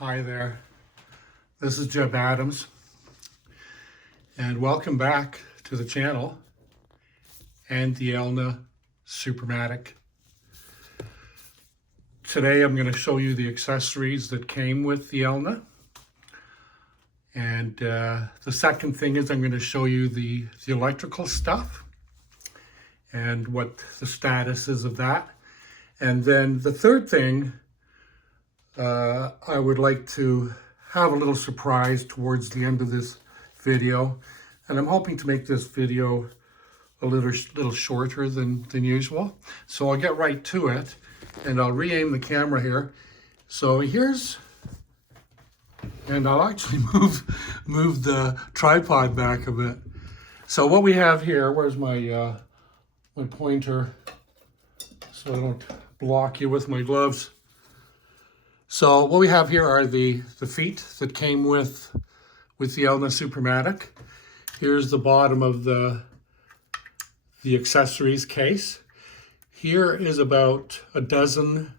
Hi there, this is Jebb Adams, and welcome back to the channel and the Elna Supermatic. Today I'm going to show you the accessories that came with the Elna, and the second thing is I'm going to show you the electrical stuff and what the status is of that. And then the third thing, I would like to have a little surprise towards the end of this video, and I'm hoping to make this video a little shorter than usual. So I'll get right to it, and I'll re-aim the camera here. So here's, and I'll actually move the tripod back a bit. So what we have here, where's my my pointer, so I don't block you with my gloves. So what we have here are the feet that came with the Elna Supermatic. Here's the bottom of the accessories case. Here is about a dozen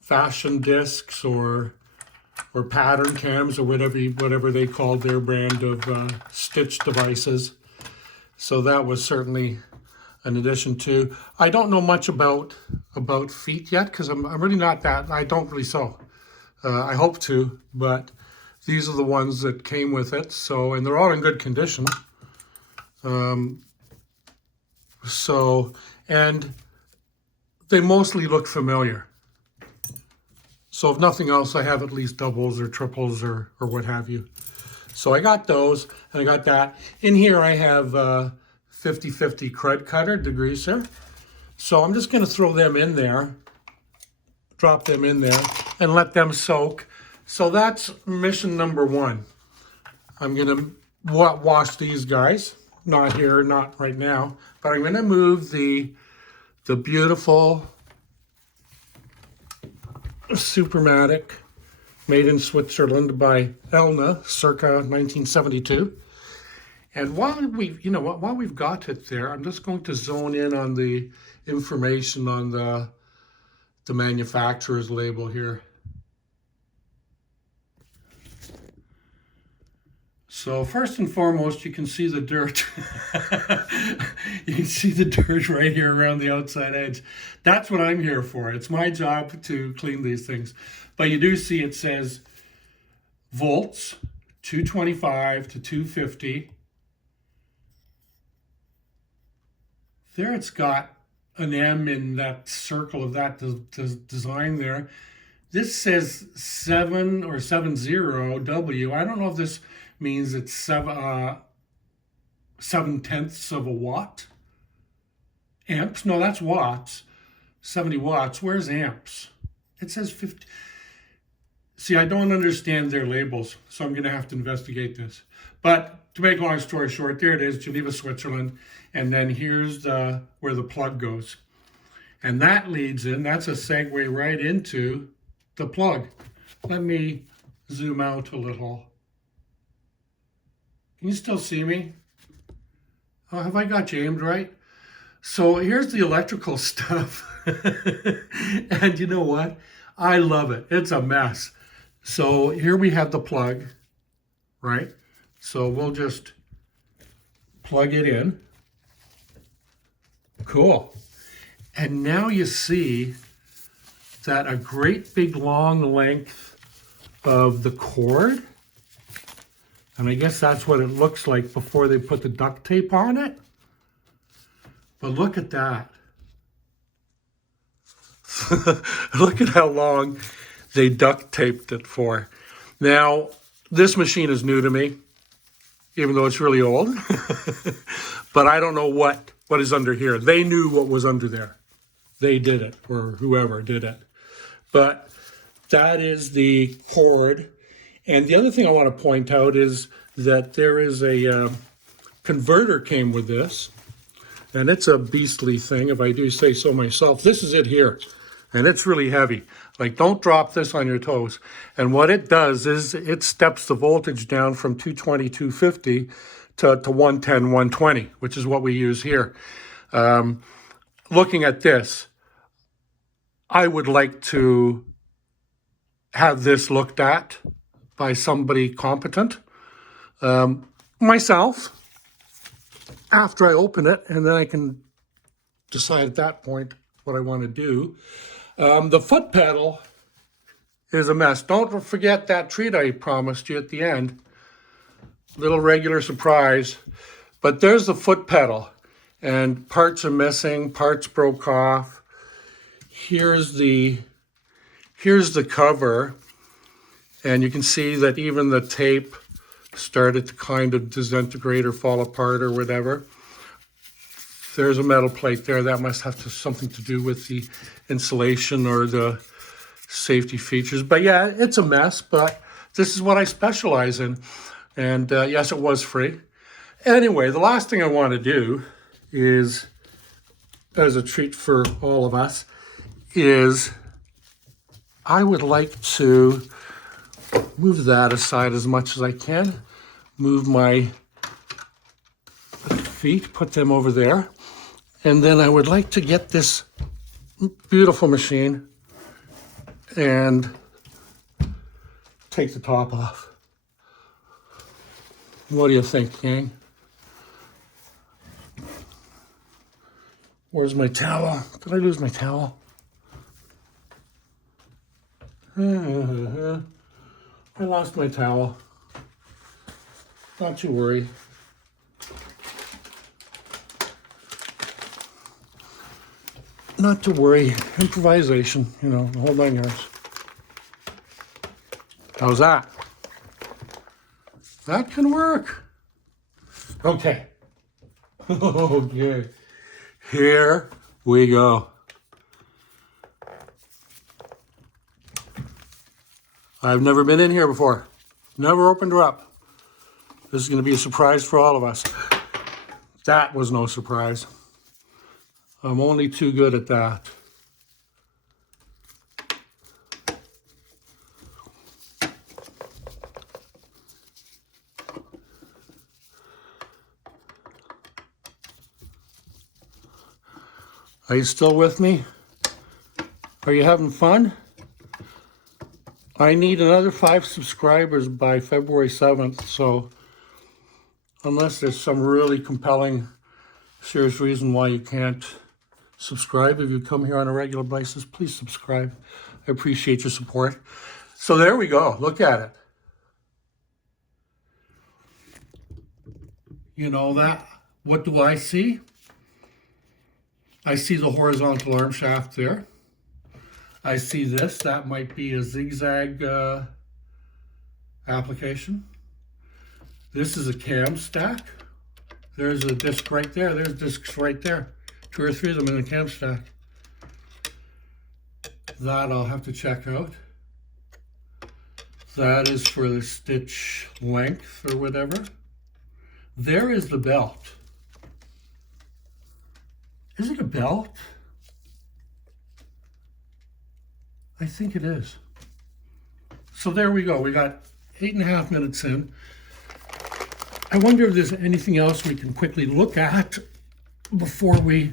fashion discs or pattern cams or whatever they called their brand of stitch devices. So that was certainly an addition to. I don't know much about feet yet because I'm really not that. I don't really sew. I hope to, but these are the ones that came with it. So, and they're all in good condition. And they mostly look familiar. So if nothing else, I have at least doubles or triples or what have you. So I got those, and I got that. In here I have 50/50 crud cutter degreaser. So I'm just going to throw them in there, drop them in there, and let them soak. So that's mission number one. I'm going to wash these guys. Not here, not right now, but I'm going to move the beautiful Supermatic, made in Switzerland by Elna, circa 1972. And while we've got it there, I'm just going to zone in on the information on the manufacturer's label here. So first and foremost, you can see the dirt. You can see the dirt right here around the outside edge. That's what I'm here for. It's my job to clean these things. But you do see it says volts, 225 to 250. There it's got an M in that circle of that design there. This says 7 or 70W. I don't know if this means it's 7/10 of a watt. Amps? No, that's watts. 70 watts. Where's amps? It says 50. See, I don't understand their labels, so I'm going to have to investigate this. But to make a long story short, there it is, Geneva, Switzerland. And then here's where the plug goes. And that leads in, that's a segue right into the plug. Let me zoom out a little. Can you still see me? Oh, have I got you aimed right? So here's the electrical stuff. And you know what? I love it. It's a mess. So here we have the plug, right? So we'll just plug it in. Cool. And now you see that a great big long length of the cord. And I guess that's what it looks like before they put the duct tape on it. But look at that. Look at how long they duct taped it for. Now, this machine is new to me, even though it's really old. But I don't know what is under here. They knew what was under there. They did it, or whoever did it. But that is the cord. And the other thing I want to point out is that there is a converter came with this, and it's a beastly thing, if I do say so myself. This is it here, and it's really heavy. Like, don't drop this on your toes. And what it does is it steps the voltage down from 220, 250 to 110, 120, which is what we use here. Looking at this, I would like to have this looked at by somebody competent. Myself, after I open it, and then I can decide at that point what I want to do. The foot pedal is a mess. Don't forget that treat I promised you at the end. Little regular surprise. But there's the foot pedal, and parts are missing, parts broke off. Here's the cover, and you can see that even the tape started to kind of disintegrate or fall apart or whatever. There's a metal plate there. That must have something to do with the insulation or the safety features. But yeah, it's a mess, but this is what I specialize in. And yes, it was free. Anyway, the last thing I want to do is, as a treat for all of us, is I would like to move that aside as much as I can. Move my feet, put them over there. And then I would like to get this beautiful machine and take the top off. What do you think, gang? Where's my towel? Did I lose my towel? I lost my towel. Not you worry. Not to worry. Improvisation, you know, the whole 9 yards. How's that? That can work. Okay. Okay. Here we go. I've never been in here before. Never opened her up. This is going to be a surprise for all of us. That was no surprise. I'm only too good at that. Are you still with me? Are you having fun? I need another 5 subscribers by February 7th, so unless there's some really compelling, serious reason why you can't subscribe, if you come here on a regular basis, please subscribe. I appreciate your support. So there we go. Look at it. You know that? What do I see? I see the horizontal arm shaft there. I see this. That might be a zigzag application. This is a cam stack. There's a disc right there. There's discs right there. 2 or 3 of them in the cam stack. That I'll have to check out. That is for the stitch length or whatever. There is the belt. Is it a belt? I think it is. So there we go. We got 8.5 minutes in. I wonder if there's anything else we can quickly look at before we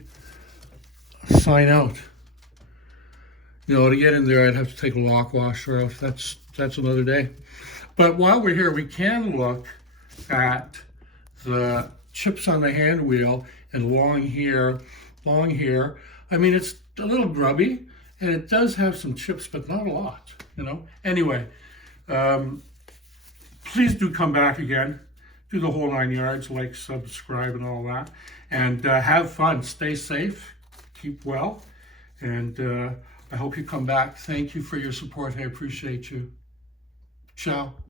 sign out. You know, to get in there, I'd have to take a lock washer off. That's another day. But while we're here, we can look at the chips on the hand wheel and long here. I mean, it's a little grubby, and it does have some chips, but not a lot, you know. Anyway, please do come back again. Do the whole 9 yards, like, subscribe, and all that. And have fun. Stay safe. Keep well. And I hope you come back. Thank you for your support. I appreciate you. Ciao.